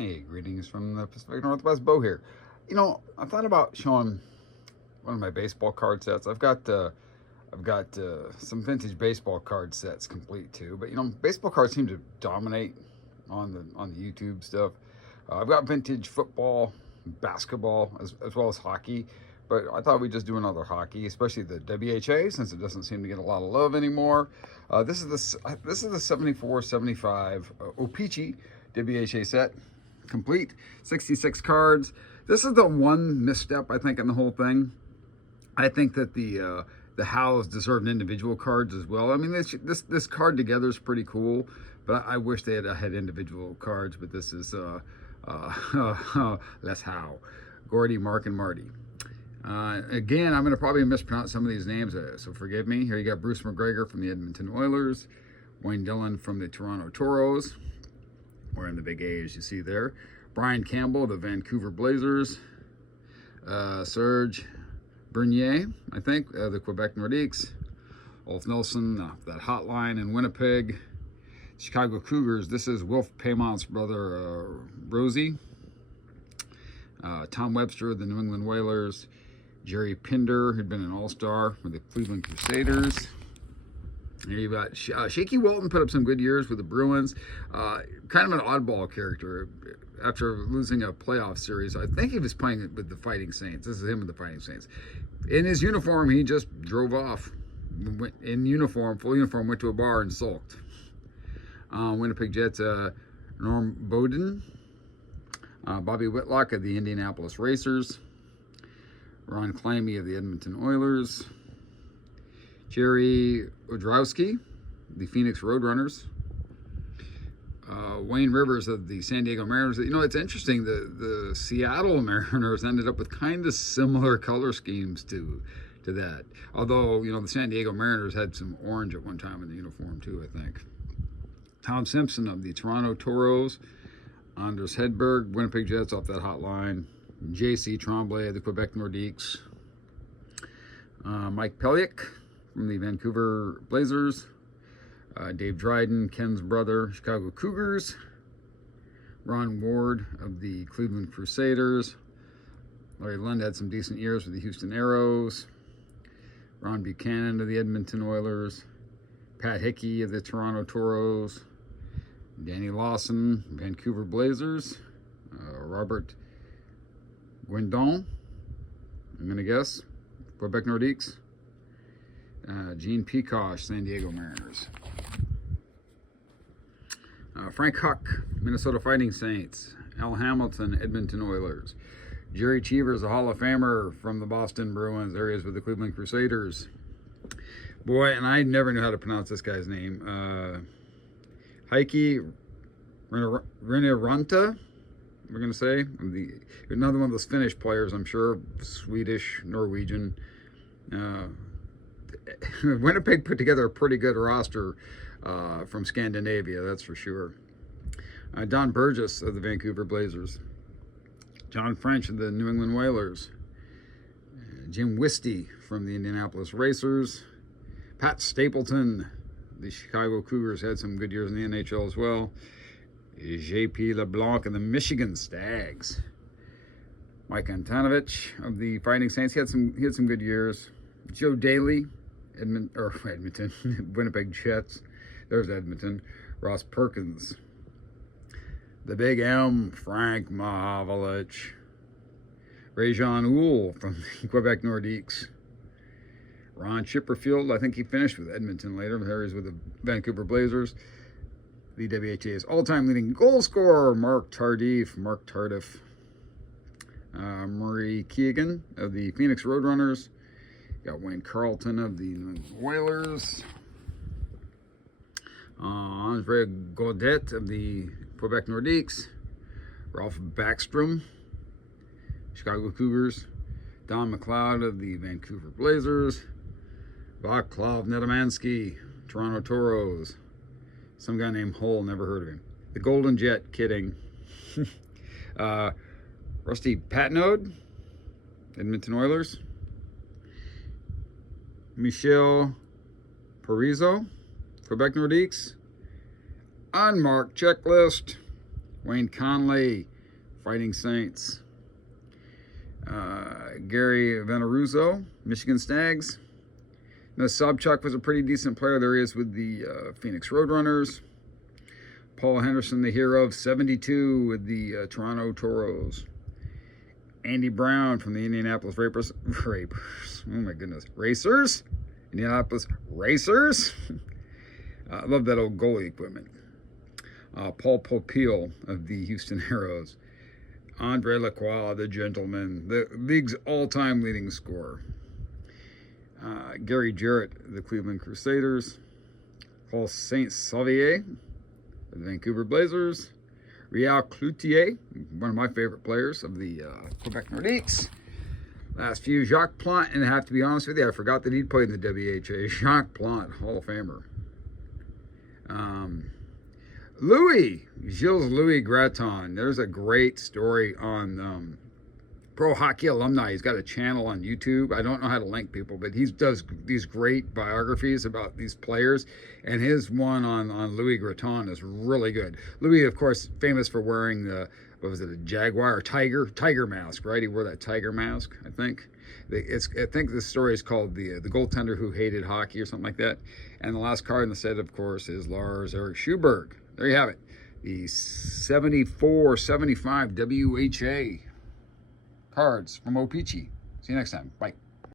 Hey, greetings from the Pacific Northwest. Bo here. I thought about showing one of my baseball card sets. I've got some vintage baseball card sets complete too. But baseball cards seem to dominate on the YouTube stuff. I've got vintage football, basketball, as well as hockey. But I thought we'd just do another hockey, especially the WHA, since it doesn't seem to get a lot of love anymore. This is the 74-75 OPC WHA set, complete, 66 cards. This is the one misstep I think in the whole thing. I think that the Hows deserved individual cards as well. I mean, this card together is pretty cool, but I wish they had individual cards. But this is Les Howe, Gordy, Mark, and Marty. Again, I'm going to probably mispronounce some of these names, so forgive me. Here you got Bruce McGregor from the Edmonton Oilers, Wayne Dillon from the Toronto Toros, wearing the big A as you see there, Brian Campbell, the Vancouver Blazers, Serge Bernier, I think, the Quebec Nordiques, Ulf Nelson, that hotline in Winnipeg, Chicago Cougars. This is Wilf Paymont's brother, Rosie, Tom Webster, the New England Whalers, Jerry Pinder, who'd been an all-star with the Cleveland Crusaders. Here you've got Shaky Walton, put up some good years with the Bruins. Kind of an oddball character. After losing a playoff series, I think he was playing with the Fighting Saints. This is him with the Fighting Saints. In his uniform, he just drove off. Went in uniform, full uniform, went to a bar and sulked. Winnipeg Jets, Norm Bowden. Bobby Whitlock of the Indianapolis Racers. Ron Clammy of the Edmonton Oilers. Jerry Odrowski, the Phoenix Roadrunners. Wayne Rivers of the San Diego Mariners. It's interesting, the Seattle Mariners ended up with kind of similar color schemes to that. Although, the San Diego Mariners had some orange at one time in the uniform too, I think. Tom Simpson of the Toronto Toros. Anders Hedberg, Winnipeg Jets off that hotline. J.C. Tremblay of the Quebec Nordiques. Mike Pellick from the Vancouver Blazers. Dave Dryden, Ken's brother, Chicago Cougars. Ron Ward of the Cleveland Crusaders. Larry Lund had some decent years with the Houston Aeros. Ron Buchanan of the Edmonton Oilers. Pat Hickey of the Toronto Toros. Danny Lawson, Vancouver Blazers. Robert Guindon, I'm going to guess, Quebec Nordiques. Gene Peacock, San Diego Mariners. Frank Huck, Minnesota Fighting Saints. Al Hamilton, Edmonton Oilers. Jerry Cheevers, a Hall of Famer from the Boston Bruins. There he is with the Cleveland Crusaders. Boy, and I never knew how to pronounce this guy's name. Heikki Reniranta, we're going to say. Another one of those Finnish players, I'm sure. Swedish, Norwegian. Winnipeg put together a pretty good roster from Scandinavia, that's for sure. Don Burgess of the Vancouver Blazers. John French of the New England Whalers. Jim Wisty from the Indianapolis Racers. Pat Stapleton, the Chicago Cougars, had some good years in the NHL as well. J.P. LeBlanc of the Michigan Stags. Mike Antonovich of the Fighting Saints, he had some good years. Joe Daly, Edmonton, Winnipeg Jets. There's Edmonton. Ross Perkins. The Big M, Frank Mahavlich. Rajon Uhl from the Quebec Nordiques. Ron Chipperfield, I think he finished with Edmonton later. There he's with the Vancouver Blazers. The WHA's all-time leading goal scorer, Mark Tardif. Murray Keegan of the Phoenix Roadrunners. Got Wayne Carlton of the Oilers. Andre Gaudet of the Quebec Nordiques. Ralph Backstrom, Chicago Cougars. Don McLeod of the Vancouver Blazers. Vaclav Nedomansky, Toronto Toros. Some guy named Hull, never heard of him. The Golden Jet, kidding. Rusty Patnode, Edmonton Oilers. Michel Parizeau, Quebec Nordiques. Unmarked checklist. Wayne Conley, Fighting Saints. Gary Veneruzzo, Michigan Stags. Now, Sobchuk was a pretty decent player. There he is with the Phoenix Roadrunners. Paul Henderson, the hero of 72 with the Toronto Toros. Andy Brown from the Indianapolis Racers. Oh my goodness. Racers? Indianapolis Racers? I love that old goalie equipment. Paul Popiel of the Houston Aeros. Andre Lacroix, the gentleman, the league's all-time leading scorer. Gary Jarrett, the Cleveland Crusaders. Paul Saint-Sauveur, the Vancouver Blazers. Réal Cloutier, one of my favorite players of the Quebec Nordiques. Last few, Jacques Plante, and I have to be honest with you, I forgot that he'd played in the WHA. Jacques Plante, Hall of Famer. Gilles Louis Graton. There's a great story on Pro Hockey Alumni. He's got a channel on YouTube. I don't know how to link people, but he does these great biographies about these players, and his one on Louis Graton is really good. Louis, of course, famous for wearing the, what was it, a jaguar or tiger mask, right? He wore that tiger mask, I think. I think the story is called the Goaltender Who Hated Hockey or something like that. And the last card in the set, of course, is Lars-Erik Schuberg. There you have it. The 74-75 WHA cards from OPC. See you next time. Bye.